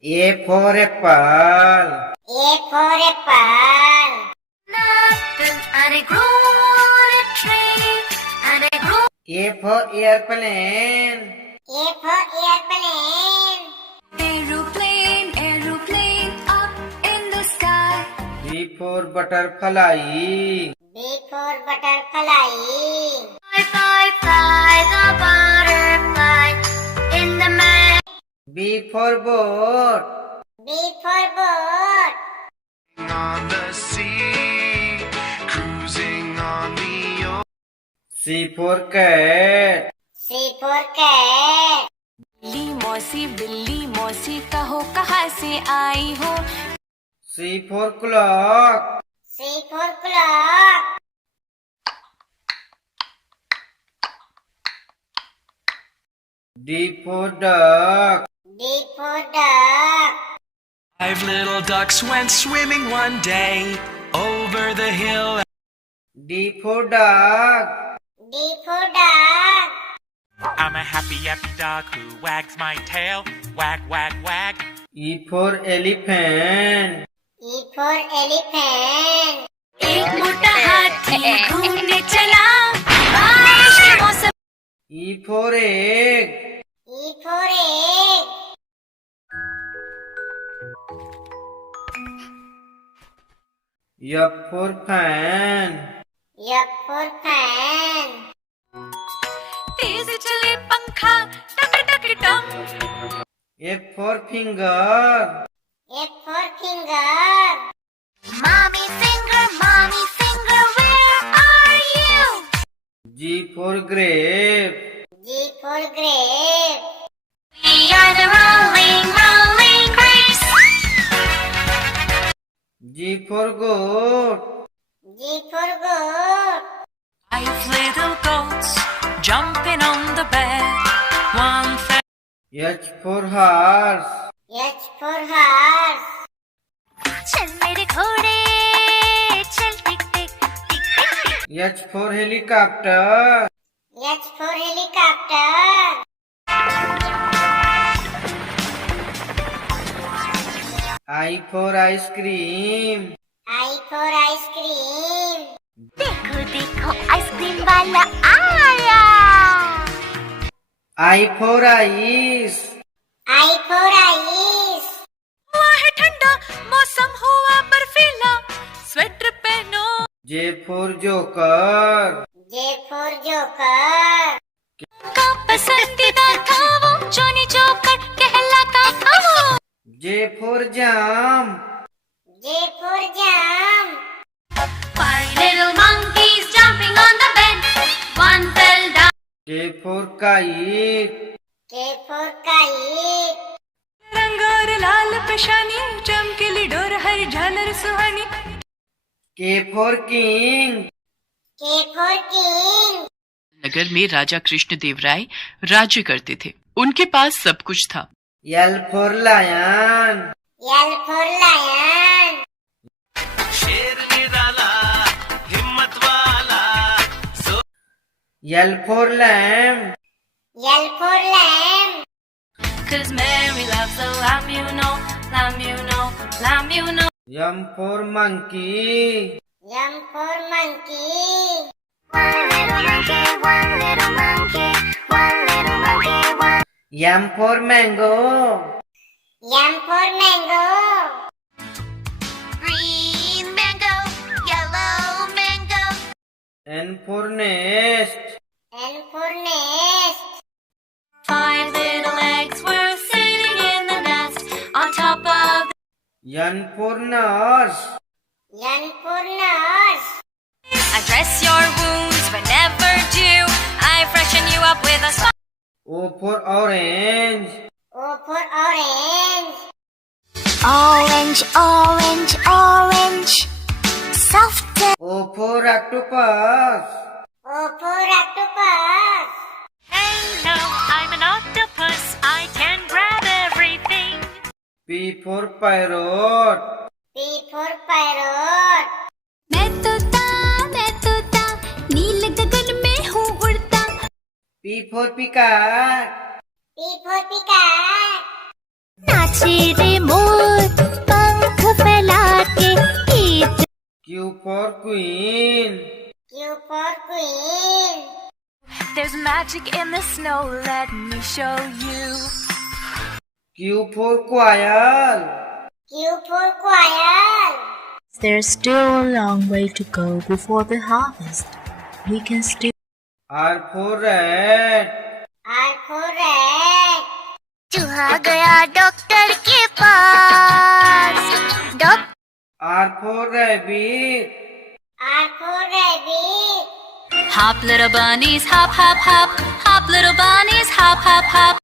A for apple. A for apple. And I grew on a tree, and I grew. A for airplane. A for airplane. Aeroplane, aeroplane, up in the sky. B for butterfly. B for butterfly. Fly, fly, fly, the butterfly in the man. B for boat. B for boat. On the sea, cruising on the ocean. C for cat. C for cat. बिल्ली मौसी कहो कहाँ से आई हो. C for clock. C for clock. D for duck. D for duck. 5 little ducks went swimming one day over the hill. D for dog. D for duck. I'm a happy dog who wags my tail. Wag, wag, wag. E for elephant. E for elephant. एक मोटा हाथी घूमने चला. बारिश के मौसम. E for egg. E for egg. F for fan. F for fan. तेज चले पंखा टक टक टम. F for finger. F for finger. Mommy finger, where are you? G for grape. G for grape. We are the rolling, rolling grapes. G for goat. G for goat. 5 little goats jumping on the bed. One fell. H for horse. H for horse. चल मेरे घोड़े चल टिक टिक टिक टिक टिक. H for helicopter. H for helicopter. I for ice cream. I for ice cream. देखो देखो ice cream वाला आया. I for ice. I for ice. हुआ है ठंडा मौसम हुआ बर्फीला. स्वेटर पहनो. J for joker. J for joker. का पसंदीदा था वो जॉनी जोकर कहलाता था वो. J for jam. J for jam. 5 little monkeys jumping on the bed. One fell down. K for kite. K for kite. रंग और लाल पेशानी चमकीली डोर हर झालर सुहानी. K for king. K for king. नगर में राजा कृष्णदेव राय राज्य करते थे. उनके पास सब कुछ था. L for lion. L for lion. शेर निराला, हिम्मत वाला. L for lamb. L for lamb. 'Cause Mary loves the lamb, you know, lamb, you know, lamb, you know. M for monkey. M for monkey. One little monkey, one little monkey, one little monkey, one. M for mango. M for mango. Green mango, yellow mango. N for nest. N for nest. 5 little eggs were sitting in the nest on top of. N for nurse. N for nurse. I dress your wounds whenever due. I freshen you up with a smile. O for orange. O for orange. Orange, orange, orange. Soft. O for octopus. O for octopus. Hello, I'm an octopus. I can grab everything. P for parrot. P for parrot. मैं तोता नील गगन में हूँ उड़ता. P for peacock. P for peacock. नाच नाचे रे मोर पंख फैला के गीत Q for queen. Q for queen. There's magic in the snow, let me show you. Q for quail. Q for quail. There's still a long way to go before the harvest. We can still R for rat. R for rat. चूहा गया doctor के पास doctor R for rabbit. R for rabbit. Hop little bunnies, hop hop hop. Hop little bunnies, hop hop hop.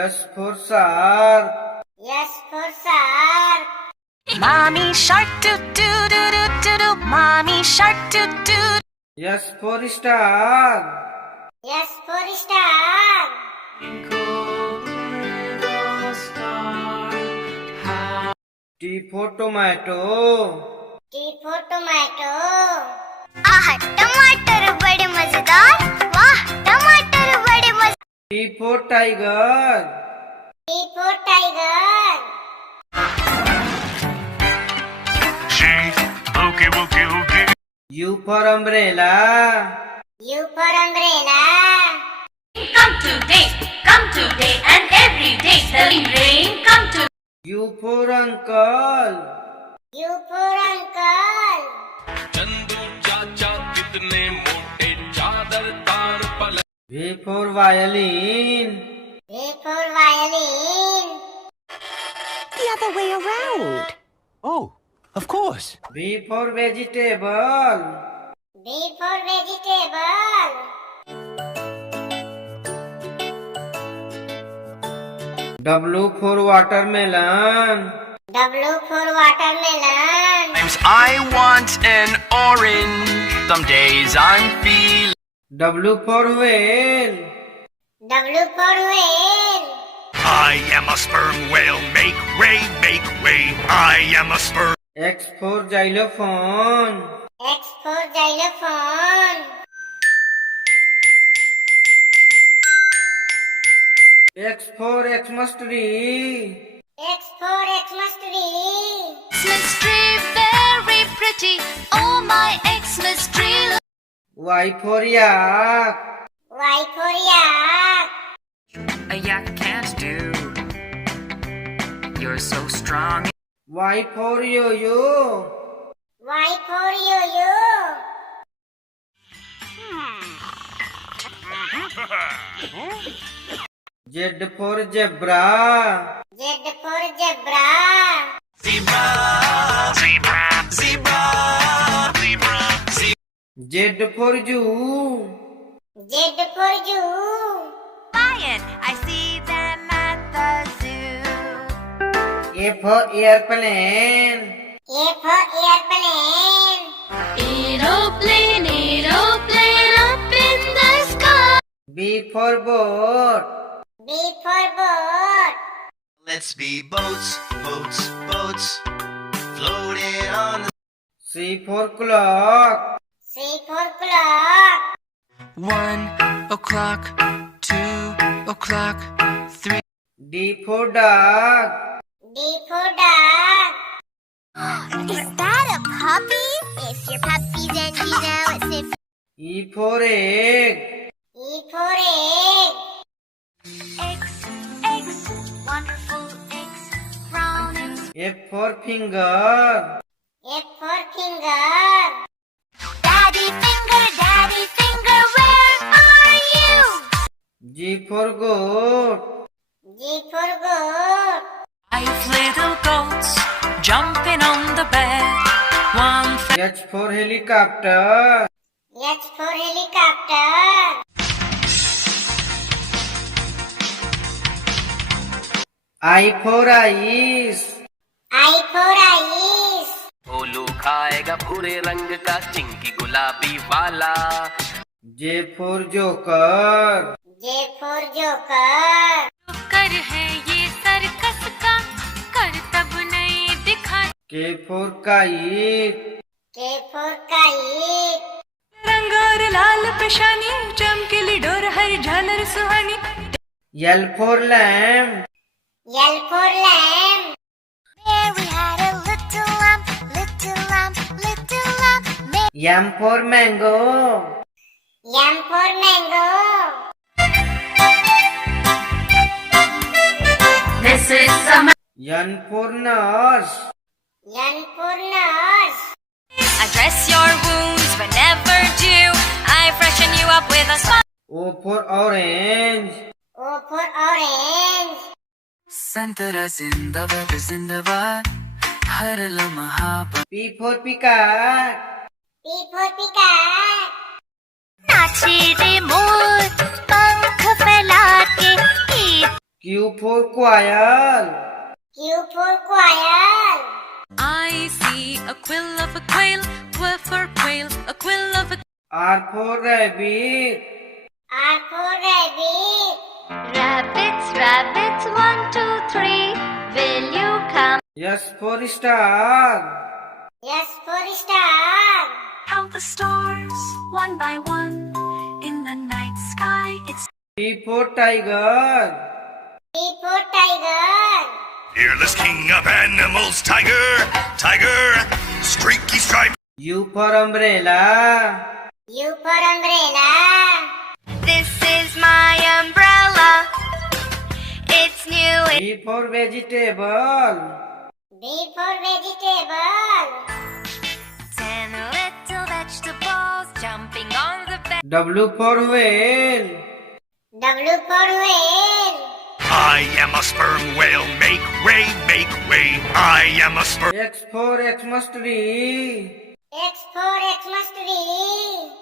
S for shark. S for shark. Mommy shark doo doo doo doo doo doo. Mommy shark doo doo. S for star. S for star. T for tomato. T for tomato. आह टमाटर बड़े मजेदार वाह टमाटर बड़े मजेदार T for tiger. T for tiger. She's boogie woogie woogie. U for umbrella. U for umbrella. Come today and every day the rain come to U for uncle. U for uncle. V for violin. V for violin. The other way around. Oh, of course. V for vegetable. V for vegetable. W for watermelon. W for watermelon. Sometimes I want an orange. Some days I'm feeling. W for whale. W for whale. I am a sperm whale. Make way, make way. I am a sperm. X for xylophone. X for xylophone. X for Xmas tree. X for Xmas tree. Xmas tree very pretty oh my Xmas tree Y for yak. Y for yak. A yak can't do. You're so strong. Y for yo-yo. Y for yo-yo. Z for zebra. Z for zebra. Zebra, zebra, zebra, zebra, zebra. Z for zoo. Z for zoo. lion I see them at the zoo A for airplane. A for airplane. aeroplane aeroplane up in the sky B for boat. B for boat. Let's be boats, boats, boats, floating on the C for clock. C for clock. 1 o'clock, 2 o'clock, 3. D for dog. D for dog. is that a puppy If your puppy's and you know it's if E for egg. E for egg. eggs eggs wonderful eggs brown eggs F for finger. F for finger. daddy finger where are you G for goat. G for goat. 5 little goats jumping on the bed. One H for helicopter. H for helicopter. I for ice. I for ice. ओलू खाएगा भूरे रंग का चिंकी गुलाबी वाला. J for joker. J for joker. कर है ये circus का कर तब नहीं दिखा K for kite. K for kite. रंग और लाल पेशानी चमकीली डोर हर झालर सुहानी. L for lamb. L for lamb. Mary had a little lamb, little lamb, little lamb. M for mango. M for mango. This is summer. N for nurse. N for nurse. I dress your wounds whenever due. I freshen you up with a smile. O for orange. O for orange. संतरा जिंदाबाद जिंदाबाद हर लम्हा पर P for peacock. P for peacock. नाचे रे मोर पंख फैला के गीत Q for quail. Q for quail. I see a quill of a quail, quill for quail, a quill of a R for rabbit. R for rabbit. Rabbits, rabbits, 1, 2, 3. Will you come? S for star. S for star. Count the stars, one by one, in the night sky. It's T for tiger. T for tiger. Fearless king of animals, tiger, tiger, streaky stripe. U for umbrella. U for umbrella. This is my umbrella. It's new. V for vegetable. V for vegetable. 10 little vegetables jumping on the bed. W for whale. W for whale. I am a sperm whale, make way, make way. I am a sperm. X for Xmas tree. X for Xmas tree.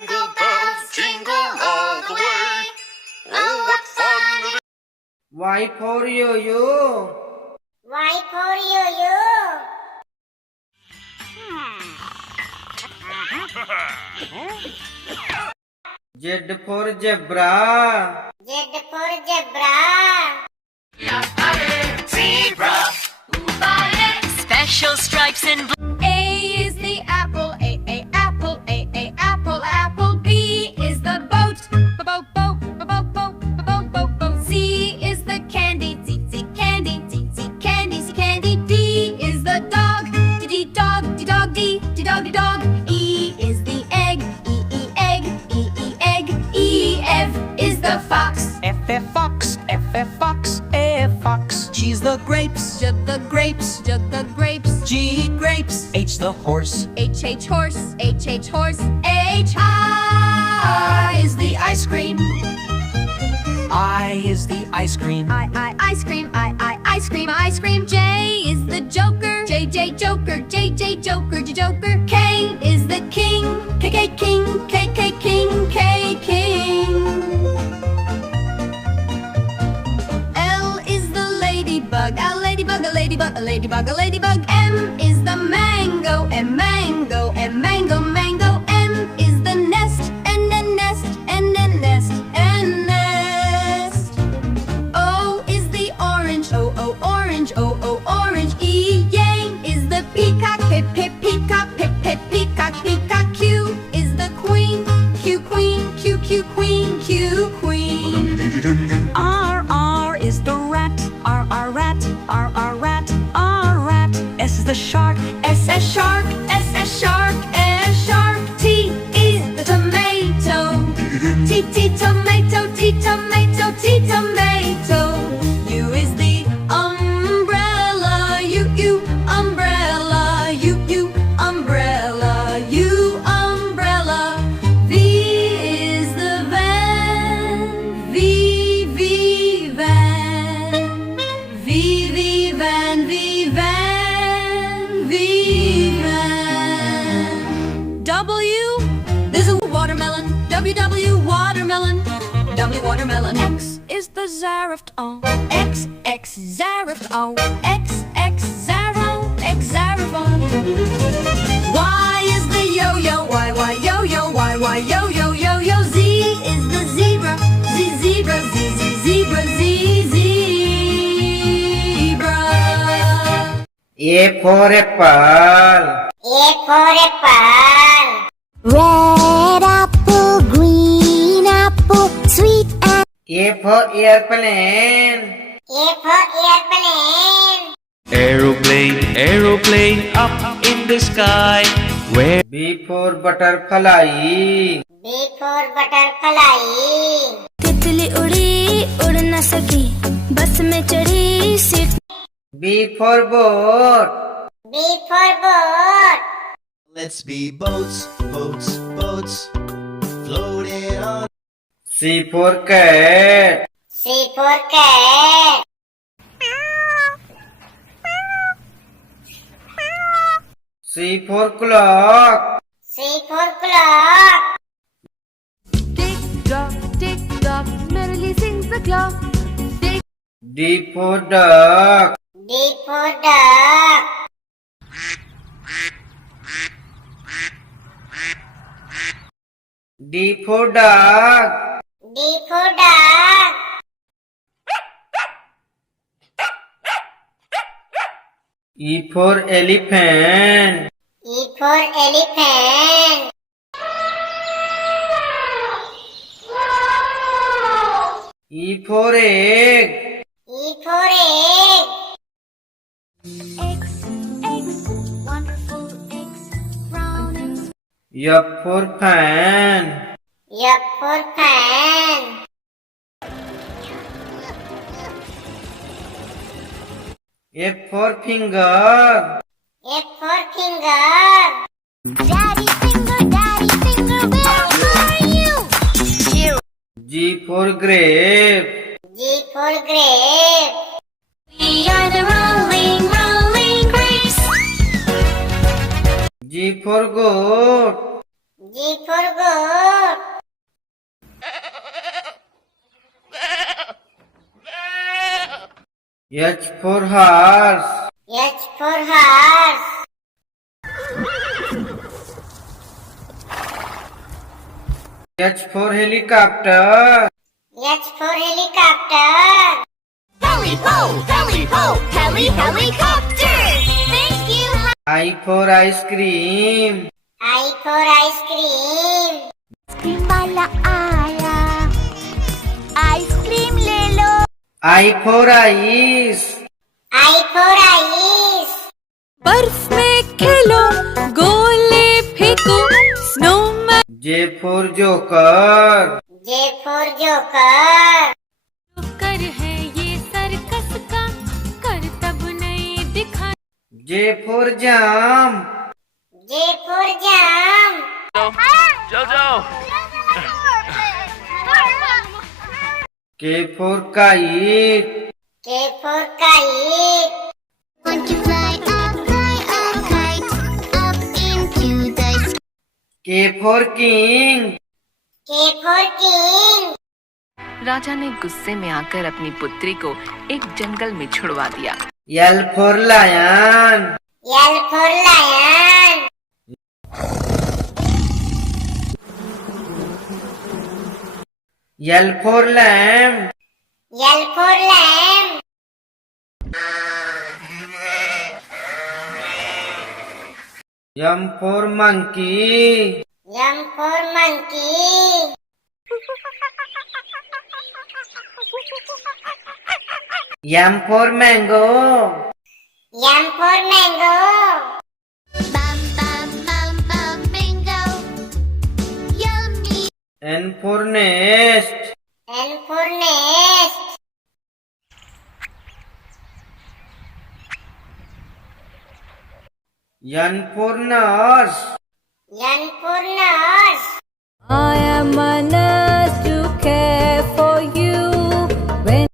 Jingle bells jingle all the way. Oh, what fun it is. Y for yo-yo. Y for yo-yo. Z for zebra. Z for zebra. special stripes in blue. A is the apple, apple, apple, apple. B is the boat, boat, boat, boat, boat, boat, boat, boat. C is the candy, candy, candy, candy. D is the dog, dog, dog, dog, dog. E is the egg, egg, egg. E, F is the fox. F fox, F fox, F fox. G's the grapes, The grapes, the grapes. G grapes. H the horse. H horse, H horse. H I is the ice cream. I is the ice cream. I ice cream, ice cream, ice cream. J is the joker, J joker, J joker, joker. K is the king, K king, K king, K king. L is the ladybug, a ladybug, a ladybug, a ladybug, a ladybug. M is the mango, and mango, and mango, mango. N is the nest, and then nest, and then nest, and nest. O is the orange, orange, orange. E, yang is the peacock, peacock, peacock, peacock. Q is the queen, Q queen, Q queen, Q queen. R is the rat, R rat, R rat, R rat. S is the shark, S shark, S shark, S shark. T is the tomato, T tomato, T tomato, T tomato. U is the umbrella, U umbrella, U umbrella, U umbrella. V is the van, V van, V van, V van, V van. W, there's a watermelon, W watermelon, W watermelon. X is the xylophone, X xylophone, X xylophone. Y is the yo-yo, Y yo-yo, Y yo-yo, yo-yo. Z is the zebra, zebra, zebra, zebra. A for apple. A for apple. Red apple, green apple, sweet apple. A for airplane. A A for airplane. Aeroplane, aeroplane up in the sky. Where? B for butterfly. B for butterfly. तितली उड़ी उड़ न सकी बस में चढ़ी seat B for boat. B for boat. Let's be boats, boats, boats, floating on. C for cat. C for cat. C for clock. C for clock. Tick tock, merrily sings the clock. Tick. D for duck. D for duck. D for dog. D for duck. E for elephant. E for elephant. E for egg. E for egg. eggs eggs wonderful eggs brown and F for fan. F for fan. F for finger. F for finger. daddy finger where are you here G for grape. G for grape. we are the rolling grapes G for goat. G for goat. H for horse. H for horse. H for helicopter. H for helicopter. helicopter thank you I for ice cream. I for ice cream. Ice cream वाला आया ice cream ले लो I for ice. I for ice. बर्फ में खेलो गोले फेंको snowman J for joker. J for joker. कर है ये सर्कस का कर तब नहीं दिखा J for jump. J for jump. K for kite. K for kite. want to fly a kite up into the sky K for king. K for king. राजा ने गुस्से में आकर अपनी पुत्री को एक जंगल में छुड़वा दिया। L for lion. L for lion. L for lamb. L for lamb. M for monkey. M for monkey. M for mango. M for mango. bam bam bam bam bingo yummy N for nest. N for nest. N for nurse. N for nurse. I am a nurse to care for you when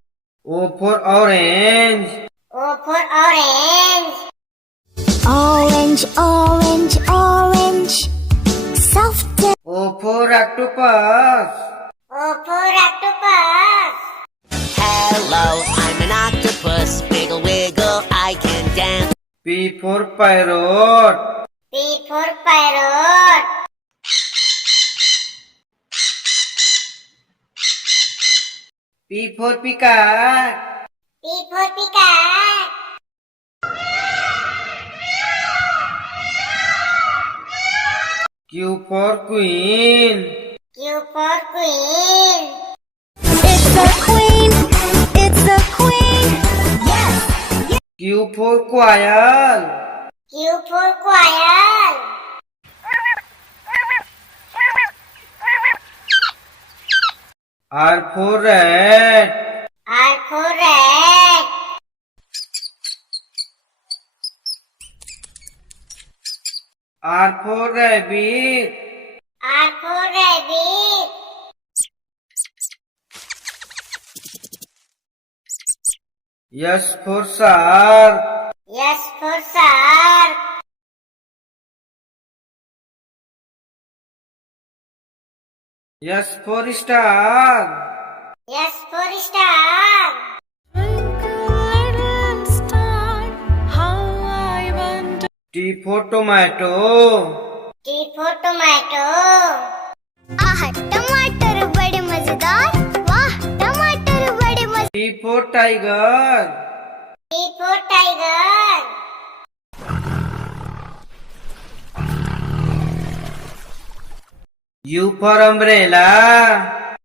O for orange. O for orange. orange orange orange soft O for octopus. O for octopus. Hello, I'm an octopus. Wiggle, wiggle, I can dance. P for parrot. P for parrot. P for peacock. P for peacock. Q for queen. Q for queen. it's the queen Q for quail. Q for quail. R for rat. R for rat. R for rabbit. R for rabbit. S for shark. S for shark. S for star. S for star. T for tomato. T for tomato. आहा टमाटर बड़े मजेदार वाह टमाटर बड़े मजेदार T for tiger. T for tiger. U for umbrella.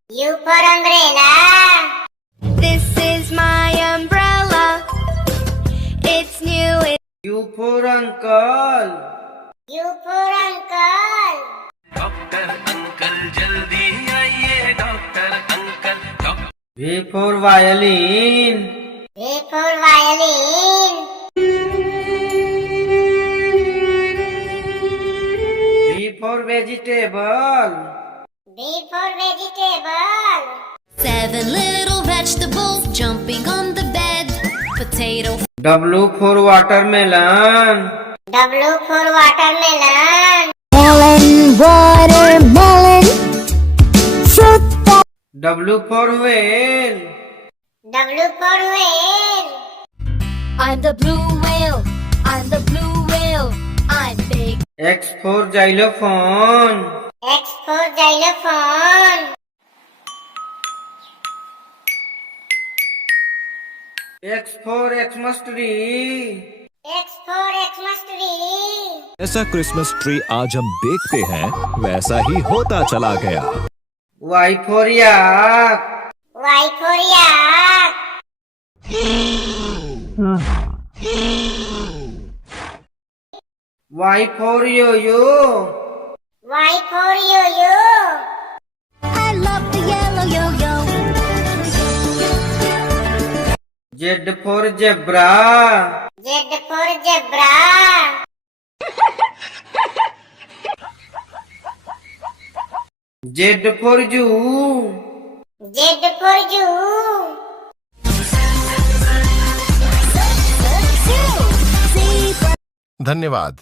U for umbrella. This is my umbrella it's new U for uncle. U for uncle. Doctor uncle जल्दी आइए doctor uncle V for violin. V for violin. V for vegetable. V for vegetable. 7 little vegetables jumping on the bed. Potato. W for watermelon. W for watermelon. melon watermelon fruit W for whale. W for whale. I'm the blue whale. I'm the blue whale. I'm big. X for xylophone. X for xylophone. X for Xmas tree. X for Xmas tree. ऐसा Christmas tree आज हम देखते हैं वैसा ही होता चला गया। Y for yak. Y for yak. Y for yo-yo. Y for yo-yo. I love the yellow yo-yo. Z for zebra. Z for zebra. Z for zoo. Z for zoo. धन्यवाद।